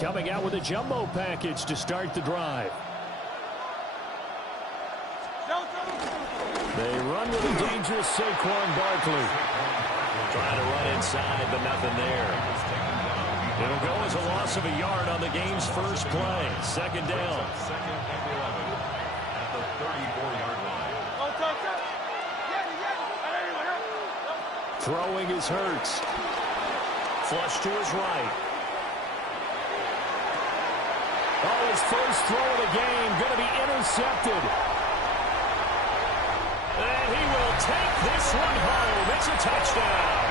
coming out with a jumbo package to start the drive. They run with a dangerous Saquon Barkley. Trying to run inside, but nothing there. It'll go as a loss of a yard on the game's first play. Second down. At the 34-yard line. Throwing is Hurts. Flush to his right. Oh, his first throw of the game going to be intercepted. And he will take this one home. It's a touchdown.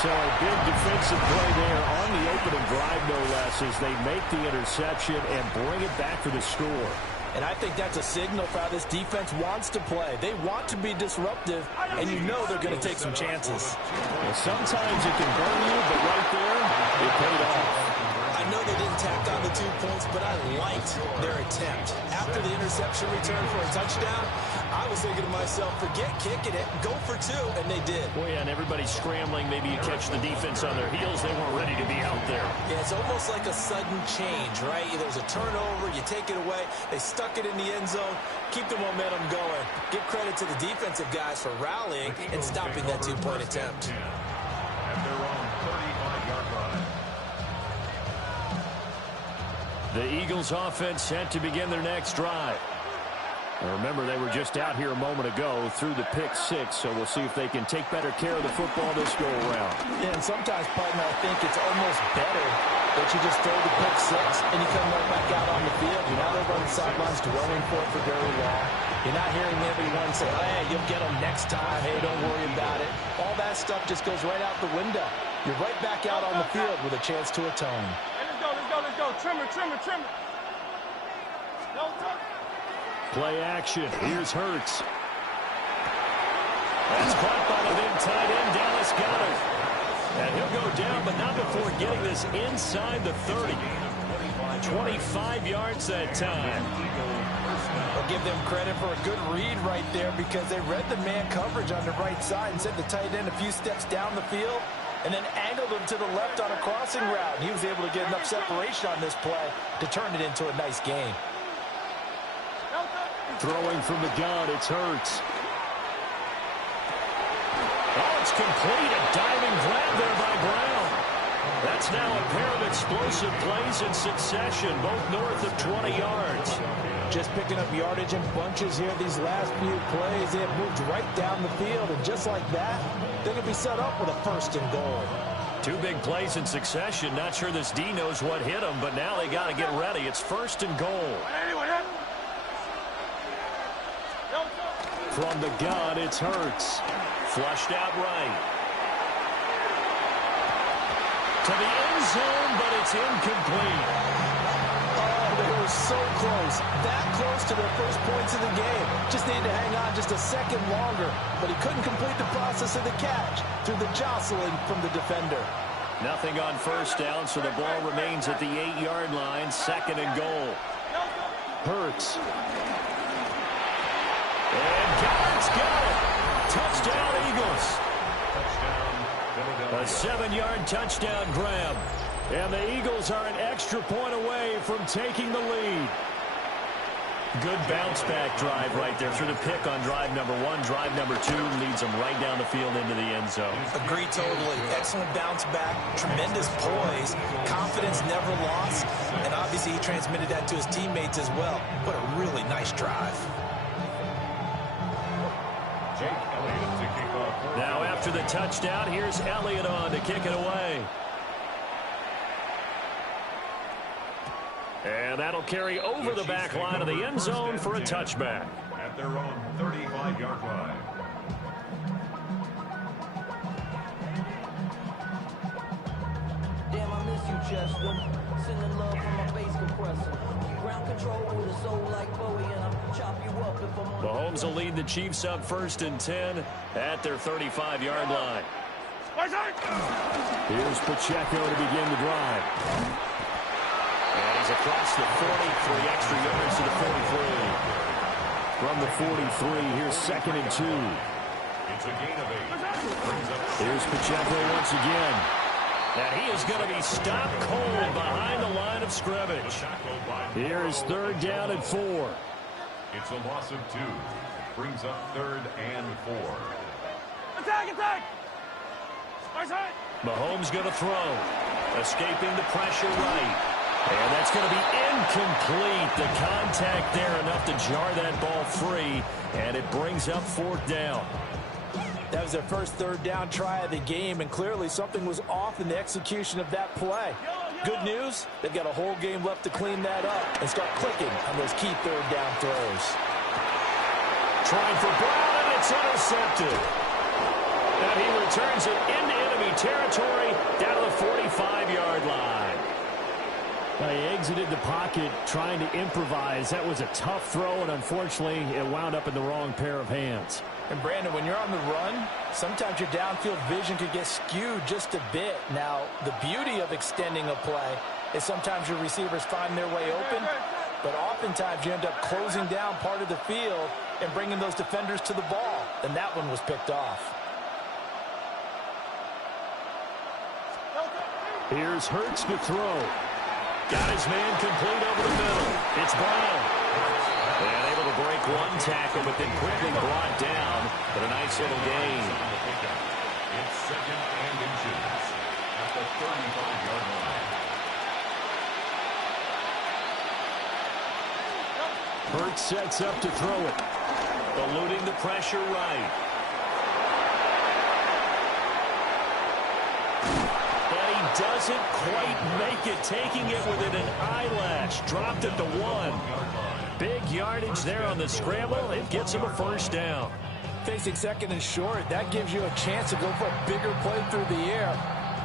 So a big defensive play there on the opening drive, no less, as they make the interception and bring it back for the score. And I think that's a signal for how this defense wants to play. They want to be disruptive, and you know they're going to take some chances. Well, sometimes it can burn you, but right there, it paid off. I know they didn't tack on the 2 points, but I liked their attempt. After the interception return for a touchdown, I was thinking to myself, forget kicking it, go for 2, and they did. Well, yeah, and everybody's scrambling. Maybe you catch the defense on their heels. They weren't ready to be out there. Yeah, it's almost like a sudden change, right? There's a turnover, you take it away. They stuck it in the end zone. Keep the momentum going. Give credit to the defensive guys for rallying and stopping that 2-point attempt. At their own 35-yard line. The Eagles offense set to begin their next drive. And remember, they were just out here a moment ago through the pick-6, so we'll see if they can take better care of the football this go-around. Yeah, and sometimes, partner, I think it's almost better that you just throw the pick-6 and you come right back out on the field. You're not over on the sidelines dwelling for it for very long. You're not hearing everyone say, hey, you'll get them next time. Hey, don't worry about it. All that stuff just goes right out the window. You're right back out on the field with a chance to atone. Let's go. Trim it. Play action. Here's Hurts. That's caught by the big tight end. Dallas Goedert. And he'll go down, but not before getting this inside the 30. 25 yards that time. I'll give them credit for a good read right there because they read the man coverage on the right side and sent the tight end a few steps down the field and then angled him to the left on a crossing route. He was able to get enough separation on this play to turn it into a nice game. Throwing from the gun, it's Hurts. Oh, it's complete. A diving grab there by Brown. That's now a pair of explosive plays in succession, both north of 20 yards. Just picking up yardage in bunches here these last few plays. They have moved right down the field, and just like that, they're going to be set up with a 1st and goal. 2 big plays in succession. Not sure this D knows what hit them, but now they got to get ready. It's 1st and goal. From the gun, it's Hurts. Flushed out right. To the end zone, but it's incomplete. Oh, they were so close. That close to their first points of the game. Just needed to hang on just a second longer. But he couldn't complete the process of the catch through the jostling from the defender. Nothing on 1st down, so the ball remains at the 8-yard line. 2nd and goal. Hurts. And Goddard's got it. Touchdown, Eagles. A 7-yard touchdown grab. And the Eagles are an extra point away from taking the lead. Good bounce-back drive right there through the pick on drive number 1. Drive number 2 leads them right down the field into the end zone. Agreed totally. Excellent bounce back. Tremendous poise. Confidence never lost. And obviously he transmitted that to his teammates as well. What a really nice drive. Now after the touchdown, here's Elliott on to kick it away. And that'll carry over the back line of the end zone for a touchback. At their own 35-yard line. Damn, I miss you, Chester. Sending love from my bass compressor. Ground control with a soul like Bowie, and I'll chop you up if I'm on. Mahomes will lead the Chiefs up 1st and 10 at their 35-yard line. Here's Pacheco to begin the drive. And he's across the 40, 3 extra yards to the 43. From the 43, here's 2nd and 2. It's a gain of 8. Here's Pacheco once again. And he is going to be stopped cold behind the line of scrimmage. Here's 3rd down and 4. It's a loss of 2. Brings up 3rd and 4. Attack, attack! Mahomes going to throw. Escaping the pressure right. And that's going to be incomplete. The contact there enough to jar that ball free. And it brings up 4th down. That was their first 3rd down try of the game, and clearly something was off in the execution of that play. Good news, they've got a whole game left to clean that up and start clicking on those key 3rd down throws. Trying for Brown, and it's intercepted. And he returns it into enemy territory down to the 45-yard line. He exited the pocket trying to improvise. That was a tough throw, and unfortunately, it wound up in the wrong pair of hands. And, Brandon, when you're on the run, sometimes your downfield vision could get skewed just a bit. Now, the beauty of extending a play is sometimes your receivers find their way open, but oftentimes you end up closing down part of the field and bringing those defenders to the ball. And that one was picked off. Here's Hurts to throw. Got his man complete over the middle. It's Brown. And able to break one tackle, but then quickly brought down. But a nice little gain. It's 2nd and inches at the 35-yard line. Hurts sets up to throw it. Eluding the pressure right. Doesn't quite make it, taking it within an eyelash. Dropped at the 1. Big yardage there on the scramble. It gets him a 1st down. Facing 2nd and short, that gives you a chance to go for a bigger play through the air.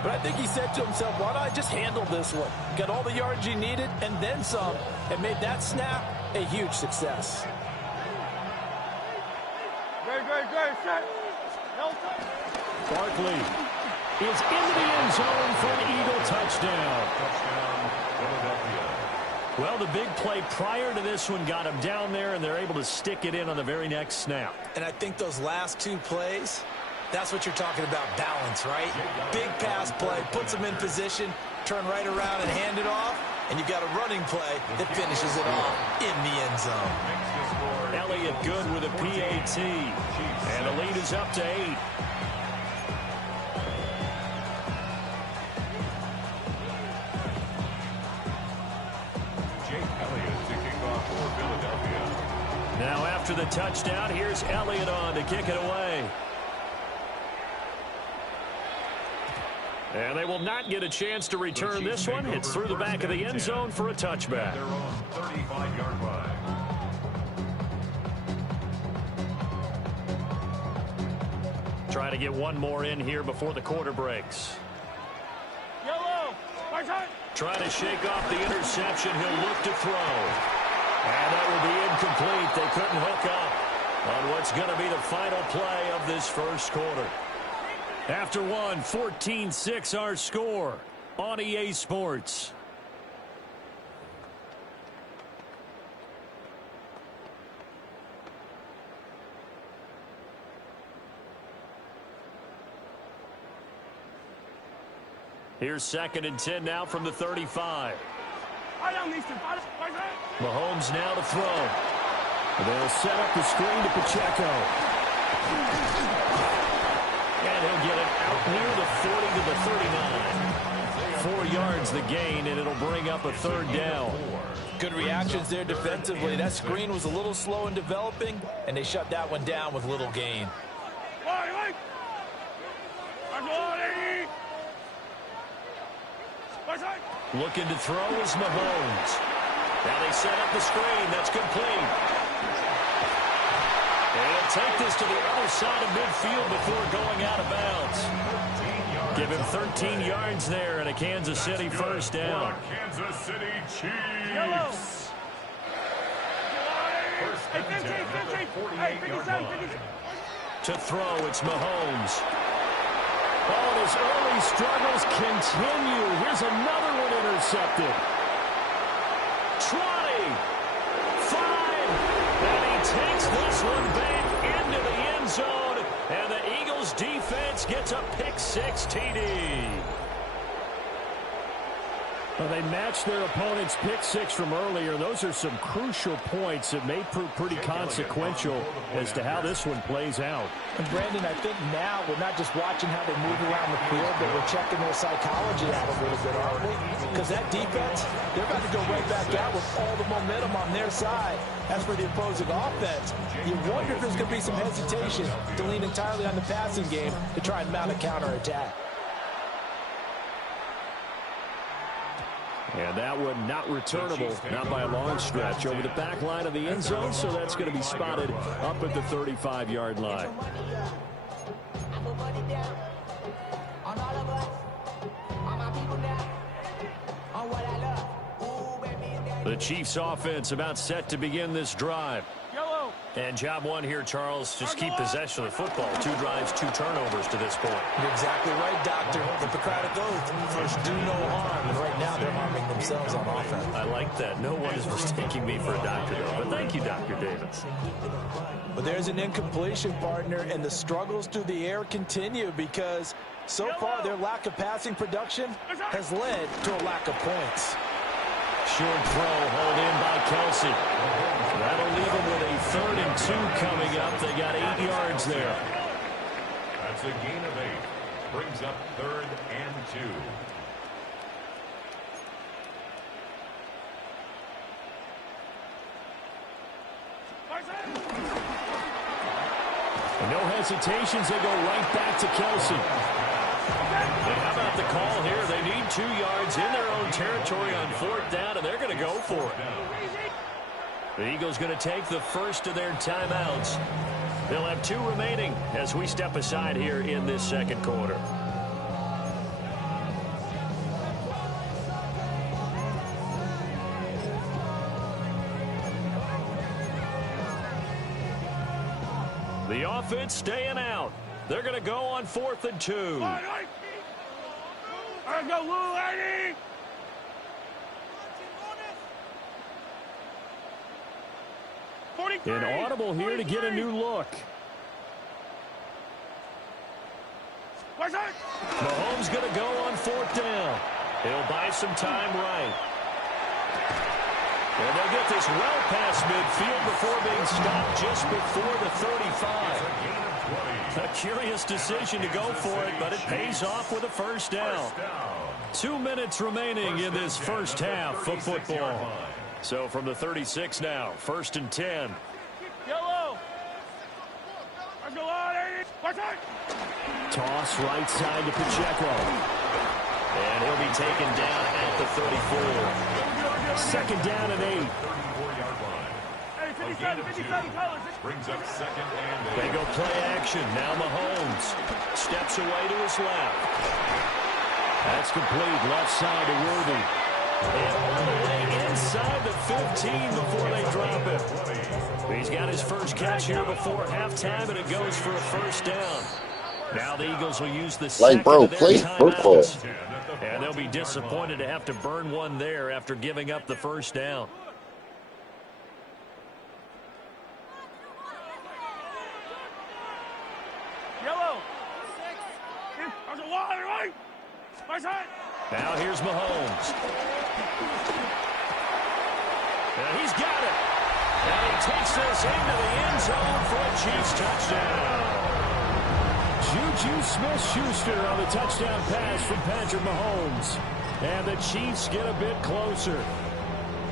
But I think he said to himself, why don't I just handle this one? Got all the yards he needed and then some, and made that snap a huge success. Great, set. Barkley is into the end zone for an Eagle touchdown. Touchdown, Philadelphia. Well, the big play prior to this one got him down there, and they're able to stick it in on the very next snap. And I think those last 2 plays, that's what you're talking about, balance, right? Big pass play, puts them in position, turn right around and hand it off, and you've got a running play that finishes it off in the end zone. Elliott good with a PAT, and the lead is up to 8. Now after the touchdown, here's Elliott on to kick it away. And they will not get a chance to return this one. It's through the back of the end zone for a touchback. They're on 35-yard line. Trying to get one more in here before the quarter breaks. Yellow. Trying to shake off the interception. He'll look to throw. And that will be incomplete. They couldn't hook up on what's going to be the final play of this first quarter. After one, 14-6 our score on EA Sports. Here's 2nd and 10 now from the 35. Mahomes now to throw. They'll set up the screen to Pacheco. And he'll get it out near the 40 to the 39. 4 yards the gain, and it'll bring up a 3rd down. Good reactions there defensively. That screen was a little slow in developing, and they shut that one down with little gain. Looking to throw is Mahomes. Now they set up the screen. That's complete. And he'll take this to the other side of midfield before going out of bounds. Give him 13 yards there and a Kansas City 1st down. Kansas City Chiefs. First and 10 at the 48-yard line. To throw, it's Mahomes. Oh, his early struggles continue. Here's another one intercepted. 20, 5, and he takes this one back into the end zone, and the Eagles defense gets a pick 6 TD. Well, they matched their opponent's pick six from earlier. Those are some crucial points that may prove pretty consequential as to how this one plays out. And Brandon, I think now we're not just watching how they move around the field, but we're checking their psychology out a little bit, aren't we? Because that defense, they're about to go right back out with all the momentum on their side. As for the opposing offense, you wonder if there's going to be some hesitation to lean entirely on the passing game to try and mount a counterattack. And that one not returnable, not by a long stretch, over the back line of the end zone, so that's going to be spotted up at the 35-yard line. The Chiefs offense about set to begin this drive. Yellow. And job one here, Charles, just keep possession of the football. 2 drives, 2 turnovers to this point. You're exactly right, Doctor. The Hippocratic Oath, first do no harm. And right now they're harming themselves on offense. I like that. No one is mistaking me for a doctor, though. But thank you, Dr. Davis. But there's an incompletion, partner, and the struggles through the air continue because so far their lack of passing production has led to a lack of points. Short throw, hauled in by Kelsey. That'll leave them with a 3rd and 2 coming up. They got 8 yards there. That's a gain of 8. Brings up 3rd and 2. And no hesitations, they go right back to Kelsey. And how about the call here? They need 2 yards in their own territory on 4th down, and they're going to go for it. The Eagles going to take the first of their timeouts. They'll have 2 remaining as we step aside here in this second quarter. The offense staying out. They're going to go on 4th and 2. Let's go, little lady. An audible here to get a new look. Mahomes going to go on 4th down. He'll buy some time right. And they'll get this well past midfield before being stopped just before the 35. A curious decision to go for it, but it pays off with a first down. 2 minutes remaining in this first half of football. So from the 36 now, 1st and 10. Yellow. Let's go, lady. Toss right side to Pacheco. And he'll be taken down at the 34. 2nd down and 8. 34-yard line. Hey, 57 colors. Brings up 2nd and 8. They go play action. Now Mahomes steps away to his left. That's complete. Left side to Worthy. And all the way inside the 15 before they drop it. He's got his first catch here before halftime, and it goes for a first down. Now the Eagles will use the second of their timeouts. And they'll be disappointed to have to burn one there after giving up the first down. Yellow. There's a lot, right? My side. Now here's Mahomes. And he's got it. And he takes this into the end zone for a Chiefs touchdown. Juju Smith-Schuster on the touchdown pass from Patrick Mahomes. And the Chiefs get a bit closer.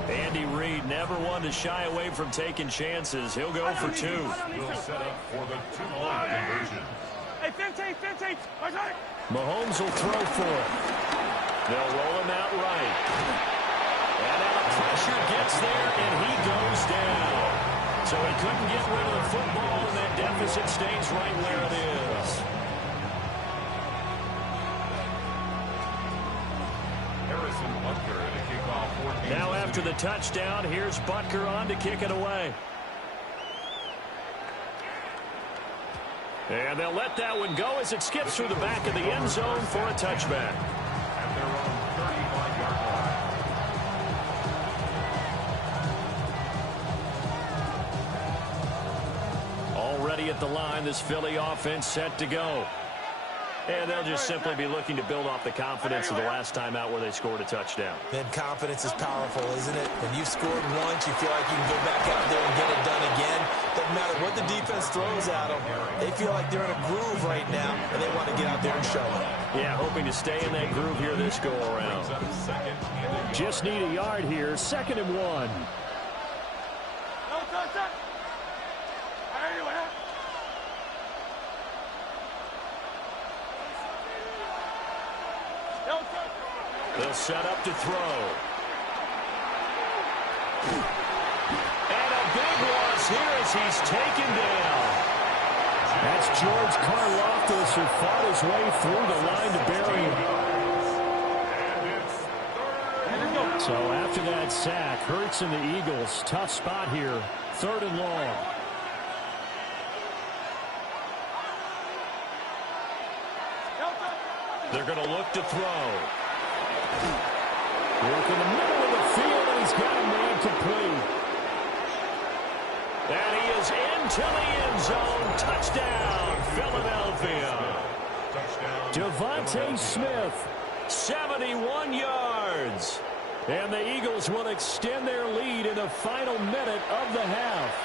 Andy Reid never one to shy away from taking chances. He'll go for 2. Will set up for the 2-point conversion. Hey, 15. My side. Mahomes will throw for it. They'll roll him out right. And now the pressure gets there, and he goes down. So he couldn't get rid of the football, and that deficit stays right where it is. Harrison Butker to kick off. Now after the touchdown, here's Butker on to kick it away. And they'll let that one go as it skips through the back of the end zone for a touchback. At their own 35-yard line. Already at the line, this Philly offense set to go. And they'll just simply be looking to build off the confidence of the last time out where they scored a touchdown. Then confidence is powerful, isn't it? When you've scored once, you feel like you can go back out there and get it done again. Doesn't matter what the defense throws at them. They feel like they're in a groove right now, and they want to get out there and show it. Yeah, hoping to stay in that groove here this go-around. Just need a yard here. 2nd and 1. They'll set up to throw. And a big loss here as he's taken down. That's George Karlaftis who fought his way through the line to bury him. So after that sack, Hurts and the Eagles, tough spot here. 3rd and long. They're going to look to throw. Work in the middle of the field, and he's got a man complete. And he is into the end zone. Touchdown, Philadelphia. Devontae Smith. 71 yards. And the Eagles will extend their lead in the final minute of the half.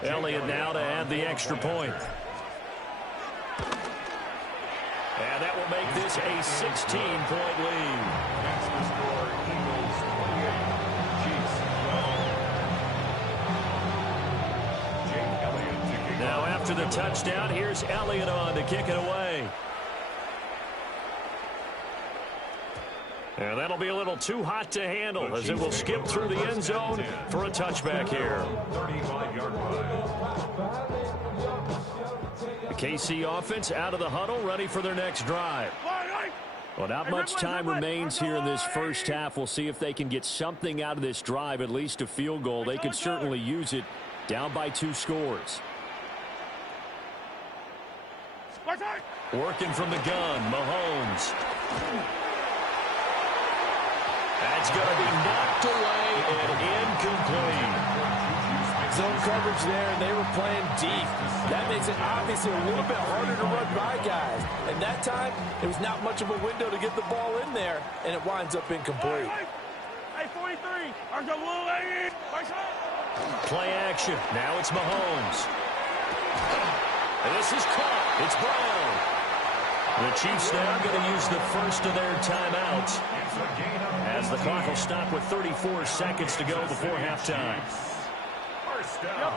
Elliott now to add the extra point. And that will make this a 16-point lead. That's the score. Eagles 28, Chiefs 12. Jake Elliott to kick Now off. after the touchdown, here's Elliott on to kick it away. And that'll be a little too hot to handle as it will skip through the end zone for a touchback here. 35-yard line. The KC offense out of the huddle, ready for their next drive. Well, not much time remains here in this first half. We'll see if they can get something out of this drive, at least a field goal. They could certainly use it, down by 2 scores. Working from the gun, Mahomes. That's going to be knocked away and incomplete. Zone coverage there, and they were playing deep. That makes it obviously a little bit harder to run by guys. And that time, there was not much of a window to get the ball in there, and it winds up incomplete. Hey, 43. Play action. Now it's Mahomes. And this is caught. It's Brown. The Chiefs now going to use the first of their timeouts as the clock will stop with 34 seconds to go before halftime. First down.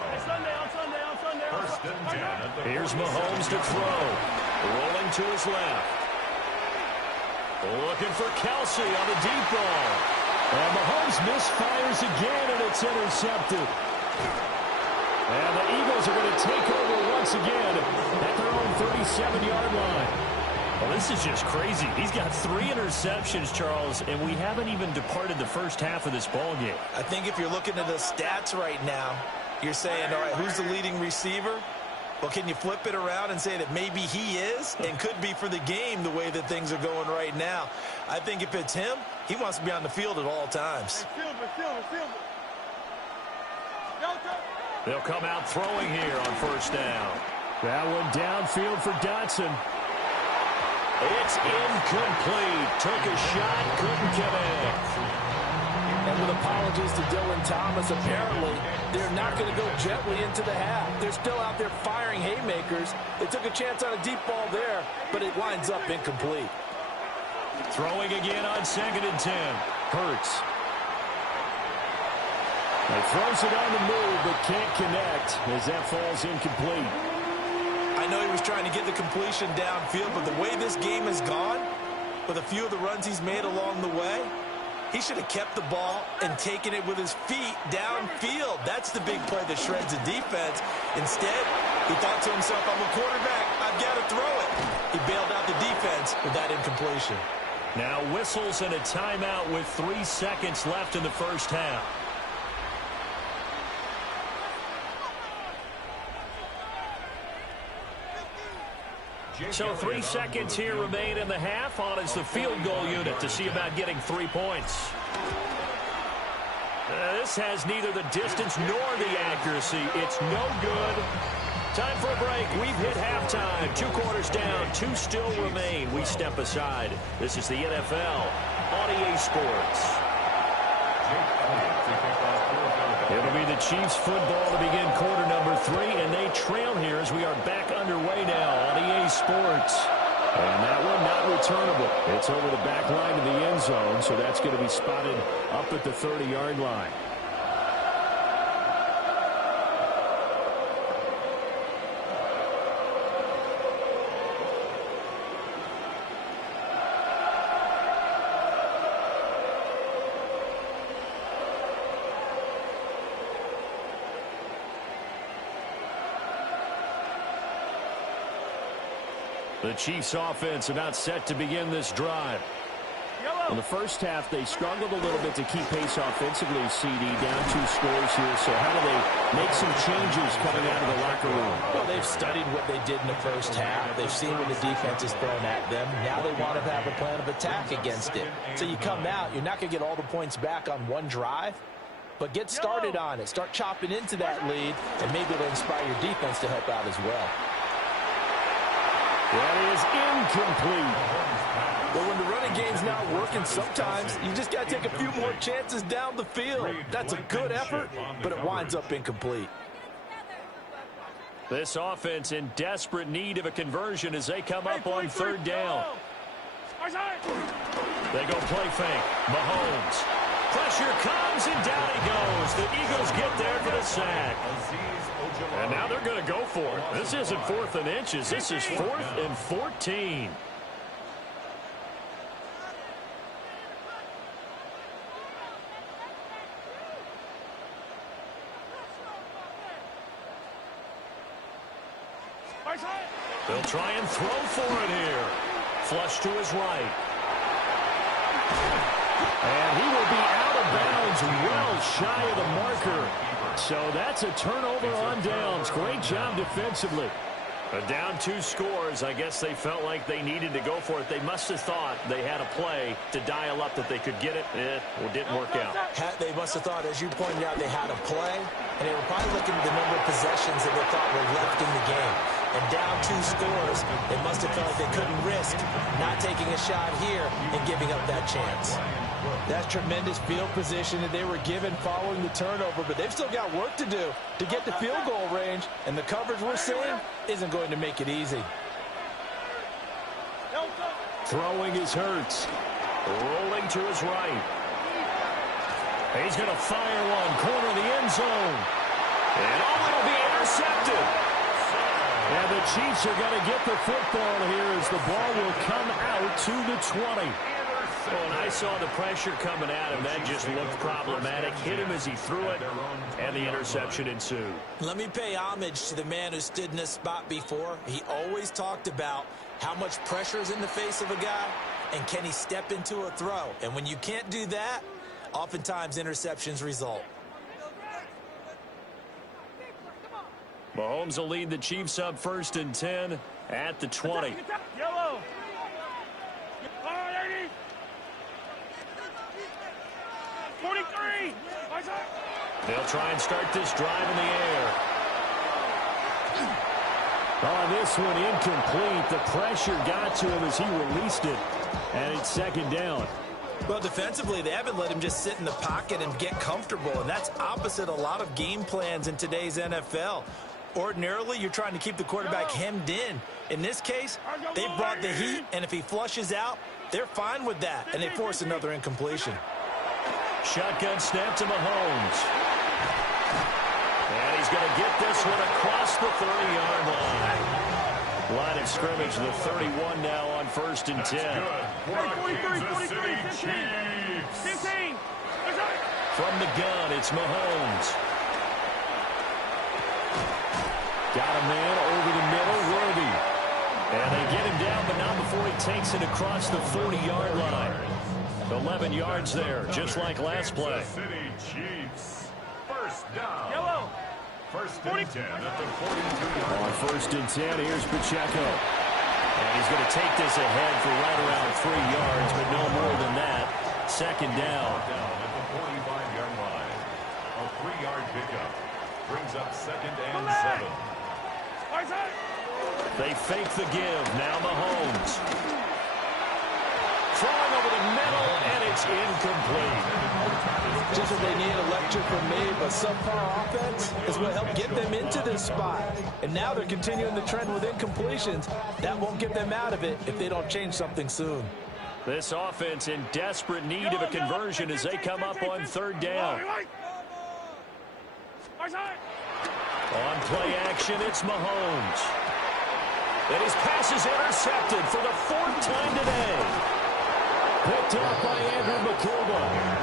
First and 10 at the Here's Mahomes to throw. Rolling to his left. Looking for Kelsey on the deep ball. And Mahomes misfires again, and it's intercepted. And the Eagles are going to take over once again at their own 37-yard line. Well, this is just crazy. He's got 3 interceptions, Charles, and we haven't even departed the first half of this ball game. I think if you're looking at the stats right now, you're saying, all right, who's the leading receiver? Well, can you flip it around and say that maybe he is and could be for the game the way that things are going right now? I think if it's him, he wants to be on the field at all times. They'll come out throwing here on first down. That one downfield for Dotson. It's incomplete. Took a shot, couldn't connect. And with apologies to Dylan Thomas, apparently they're not going to go gently into the half. They're still out there firing haymakers. They took a chance on a deep ball there, but it winds up incomplete. Throwing again on 2nd and 10. Hurts. He throws it on the move, but can't connect as that falls incomplete. I know he was trying to get the completion downfield, but the way this game has gone, with a few of the runs he's made along the way, he should have kept the ball and taken it with his feet downfield. That's the big play that shreds the defense. Instead, he thought to himself, I'm a quarterback, I've got to throw it. He bailed out the defense with that incompletion. Now whistles and a timeout with 3 seconds left in the first half. So 3 seconds here remain in the half. On is the field goal unit to see about getting 3 points. this has neither the distance nor the accuracy. It's no good. Time for a break. We've hit halftime. 2 quarters down. 2 still remain. We step aside. This is the NFL on EA Sports. It'll be the Chiefs football to begin quarter number 3, and they trail here as we are back underway now on EA Sports. And that one not returnable. It's over the back line to the end zone, so that's going to be spotted up at the 30-yard line. The Chiefs offense about set to begin this drive. In the first half, they struggled a little bit to keep pace offensively, CD, down 2 scores here. So how do they make some changes coming out of the locker room? Well, they've studied what they did in the first half. They've seen what the defense is throwing at them. Now they want to have a plan of attack against it. So you come out, you're not going to get all the points back on one drive, but get started on it. Start chopping into that lead, and maybe it'll inspire your defense to help out as well. That is incomplete. But when the running game's not working, sometimes you just got to take a few more chances down the field. That's a good effort, but it winds up incomplete. This offense in desperate need of a conversion as they come up on 3rd down. They go play fake. Mahomes. Pressure comes, and down he goes. The Eagles get there for the sack. And now they're going to go for it. This isn't 4th and inches. This is 4th and 14. They'll try and throw for it here. Flush to his right. And he will be out of bounds, well shy of the marker. So that's a turnover on downs. Great job defensively. A down 2 scores. I guess they felt like they needed to go for it. They must have thought they had a play to dial up that they could get it. It didn't work out. They must have thought, as you pointed out, they had a play, and they were probably looking at the number of possessions that they thought were left in the game. And down 2 scores, they must have felt like they couldn't risk not taking a shot here and giving up that chance. That's tremendous field position that they were given following the turnover, but they've still got work to do to get the field goal range, and the coverage we're seeing isn't going to make it easy. Throwing is Hurts. Rolling to his right. He's going to fire one. Corner of the end zone. And it'll be intercepted. And the Chiefs are going to get the football here as the ball will come out to the 20. Well, and I saw the pressure coming at him. That just looked problematic. Hit him as he threw it, and the interception ensued. Let me pay homage to the man who stood in this spot before. He always talked about how much pressure is in the face of a guy, and can he step into a throw. And when you can't do that, oftentimes interceptions result. Mahomes will lead the Chiefs up 1st and 10 at the 20. Yellow. 43. They'll try and start this drive in the air. On this one, incomplete. The pressure got to him as he released it, and it's 2nd down. Well, defensively, they haven't let him just sit in the pocket and get comfortable, and that's opposite a lot of game plans in today's NFL. Ordinarily, you're trying to keep the quarterback hemmed in. In this case, they brought the heat, and if he flushes out, they're fine with that, and they force another incompletion. Shotgun snap to Mahomes. And he's going to get this one across the 30-yard line. Line of scrimmage, the 31 now on 1st and 10. 43, 15. From the gun, it's Mahomes. Got a man over the middle, Worthy. And they get him down, but not before he takes it across the 40-yard line. 11 yards there, just like last play. City Chiefs. First down. Yellow. 1st and 10 at the 42-yard line. On 1st and 10, here's Pacheco. And he's going to take this ahead for right around 3 yards, but no more than that. 2nd down. At the 45-yard line. pickup. Brings up 2nd and 7. They fake the give. Now Mahomes. Throwing over the middle, and it's incomplete. Just what they need, electric from me, but subpar offense is what helped get them into this spot. And now they're continuing the trend with incompletions. That won't get them out of it if they don't change something soon. This offense in desperate need of a conversion as they come up on 3rd down. On play action, it's Mahomes. And his pass is intercepted for the 4th time today. Picked up by Andrew McCoolba.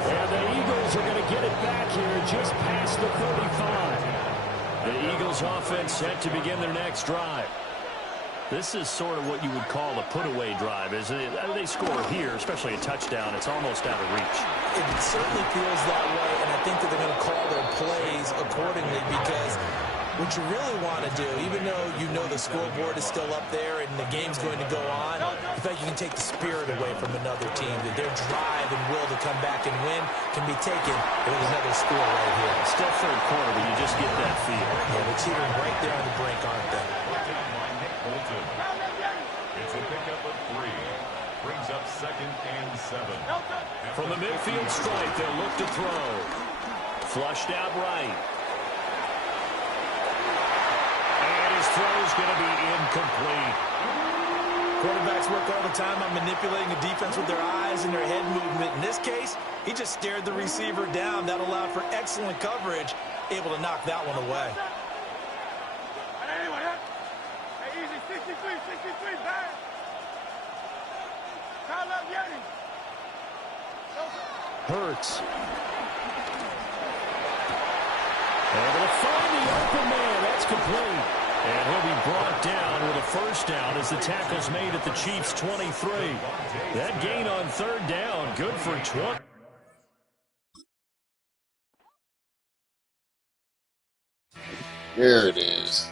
And the Eagles are going to get it back here just past the 35. The Eagles offense set to begin their next drive. This is sort of what you would call a put-away drive. As they score here, especially a touchdown, it's almost out of reach. It certainly feels that way, and I think that they're going to call their plays accordingly because what you really want to do, even though you know the scoreboard is still up there and the game's going to go on, in fact, you can take the spirit away from another team, that their drive and will to come back and win can be taken with another score right here. Still 3rd quarter, but you just get that feel. Yeah, they're teetering right there on the brink, aren't they? It's a pickup of 3. Brings up 2nd and 7. From the midfield stripe, they'll look to throw. Flushed out right. And his throw is going to be incomplete. Quarterbacks work all the time on manipulating the defense with their eyes and their head movement. In this case, he just stared the receiver down. That allowed for excellent coverage, able to knock that one away. Easy, 63, back. Call up Yeti. Hurts. Able to find the open man. That's complete. And he'll be brought down with a 1st down as the tackle's made at the Chiefs' 23. That gain on 3rd down, good for 20. There it is.